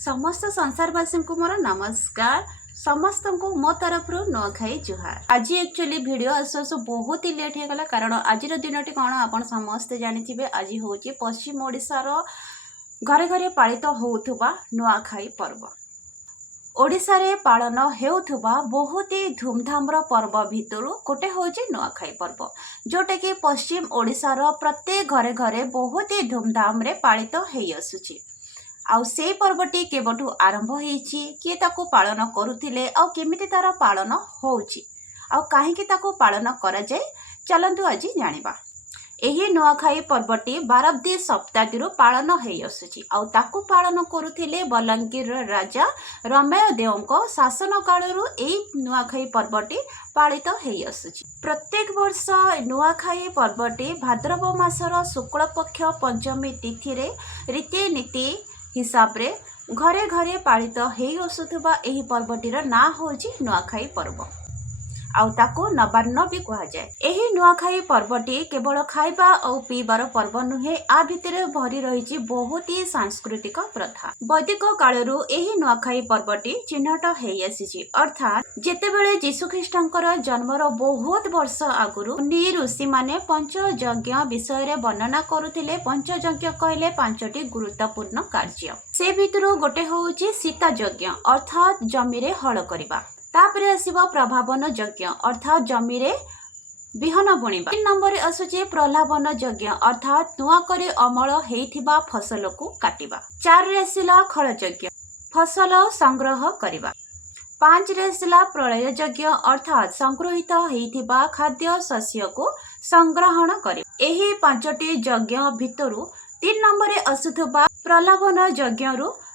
समस्त संसारवासी को मोर नमस्कार। समस्त को मो तरफ नुआखाई जुहार। आज एक्चुअली वीडियो आसु बहुत ही लेट हो गला कारण आज दिन कौन आप समस्ते जानी आज हूँ पश्चिम ओडिशार घरे घरे पालित होउथुबा नुआखाई पर्व। ओडिशा रे पालन हेउथुबा बहुत ही धूमधाम पर्व भितर गोटे हूँ नुआखाई पर्व, जोटा कि पश्चिम ओडिशार प्रत्येक घरे घरे बहुत ही धूमधाम रे पालित हेई आसुची। आउ से पर्वटी केबठू आरंभ होईची, किए ताको पालन करुथिले आउ केमिति तार पालन होउची आउ काहेकि ताको पालन करा जाय, चलंतु आज जानिबा। एही नुआखाई पर्वटी बारब्दी शताब्दी पालन हेई आसुची आउ ताको पालन करुथिले बलांगीर राजा रमेय देवଙ୍କ शासन कालरू एही नुआखाई पर्वटी पालित हेई आसुची। प्रत्येक वर्ष नुआखाई पर्वटी भाद्रव मासर शुक्ल पक्ष पंचमी तिथि रे रीतिनीति हिसाब रे घरे घरे पालित हेई आसुथबा एही पर्वटीर ना होची नुआखाई पर्व आउ ताको नवान्न भी कहा जाए। एही नुआखाई पर्वटी केवल खाइबा और पीबार पर्व नुहे, आ भितर भरी रही बहुत ही सांस्कृतिक प्रथा। वैदिक कालरू एही नुआखाई पर्वटी चिन्हट हेई आसीची, अर्थात जेतेबेले जीशु ख्रीष्टंकर जन्मर बहुत वर्ष आगुरु मुनि ऋषि माने पंचयज्ञ विषय रे वर्णना करुथिले। पंचयज्ञ कहले पांचटी गुरुत्वपूर्ण कार्य, से भितरु गोटे होउची सीता यज्ञ अर्थात जमी रे हल करिबा। तापरे आसीबो प्रभावन यज्ञ अर्थात जमी रे बिहन बुणिबा। 3 नंबर आसुची प्रलाभन यज्ञ अर्थात नुआ करे अमल हेइथिबा फसल को काटिबा। 4 रे आसिला खळ यज्ञ फसल संग्रह करिबा। 5 रे आसिला प्रलय यज्ञ अर्थात संग्रहित हेइथिबा खाद्य शस्य को संग्रहण करिबा। एही 5टी यज्ञ भितरु 3 नंबर आसुथबा प्रलाभन यज्ञ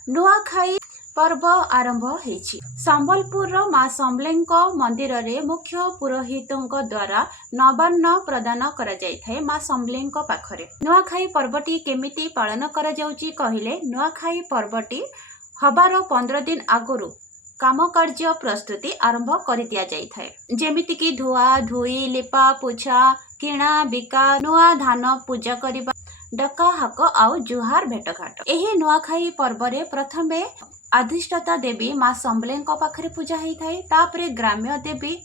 नुआखाई पर्व आरंभ होईछि। संबलपुर मां समलेंको मंदिर रे मुख्य पुरोहितों द्वारा नवान्न प्रदान करा जाय थाए मां समलेंको पाखरे। नुआखाई पर्वटी केमिति पालन करा जाउची कहिले, नुआखाई पर्वटी हबार 15 दिन आगुरु काम कार्य प्रस्तुति आरंभ कर दिया जाय थाए, जेमिति कि धुआ धुई लिपा पोछा किणा बिका नुआ धान पूजा करिबा डका हाक आउ जुहार भेटघाट। एही नुआखाई पर्व रे प्रथमे अधिष्ठाता देवी मां समलेंको पाखरे पूजा हेई थाए, तापरे ग्राम्य देवी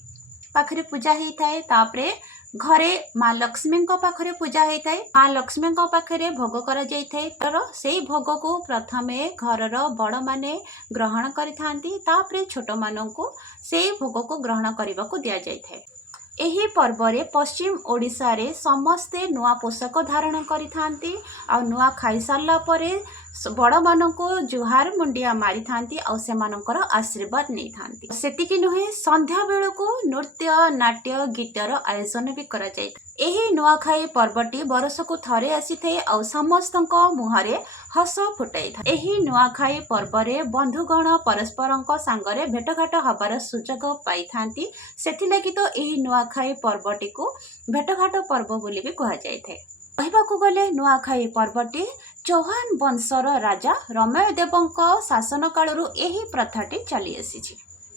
पाखरे पूजा हेई थाए, तापरे घरे मां लक्ष्मी पाखरे पूजा हेई थाए। मां लक्ष्मी पाखरे भोग करा जाय थाए, तर सेई भोग को प्रथमे घरर बड़ माने ग्रहण करिथांती, तापरे छोट माननकु सेई भोग को ग्रहण करबा को दिया जाय थाए। एही पर्व रे पश्चिम ओडिशा रे समस्ते नुआ पोशाक धारण करिथांती आ नुआ खाई सारला परे बड़ माननको जुहार मुंडिया मारी थांती आ सेमानकर आशीर्वाद नै थांती। सेतिकी नुहे संध्या बेलको नृत्य नाट्य गीतर आयोजन भी करा जाय। एही नुआखाई पर्वटी बरसको थरे आसी थाए आ समस्तको मुहरे हस फुटाई थाए। एही नुआखाई पर्व रे बंधुगण परस्परଙ୍କ सांगरे भेटघाट हबार सुजोग पाई थांती, सेथि लागि तो एही नुआखाई पर्वटी को भेटघाट पर्व बोली भी कहा जाय थाए। कहबाकू गले नुआखाई पर्वटी चौहान वंशर राजा रमेय देवଙ୍କ शासन कालरू एही प्रथाटी चली आसीछि।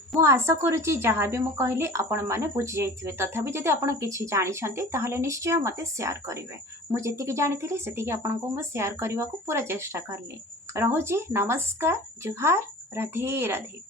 मु आशा करुच्ची जहाँ भी मु कहली आपण माने बुझी जाइथिबे, तथापि जदि आपण किछि जानिछन्ते ताहले निश्चय मते शेयर करिवे। मु जेतिकी जानिथिली सेतिकी आपनको मु शेयर करबाकू पूरा चेष्टा करली। रहुची नमस्कार जुहार राधे राधे।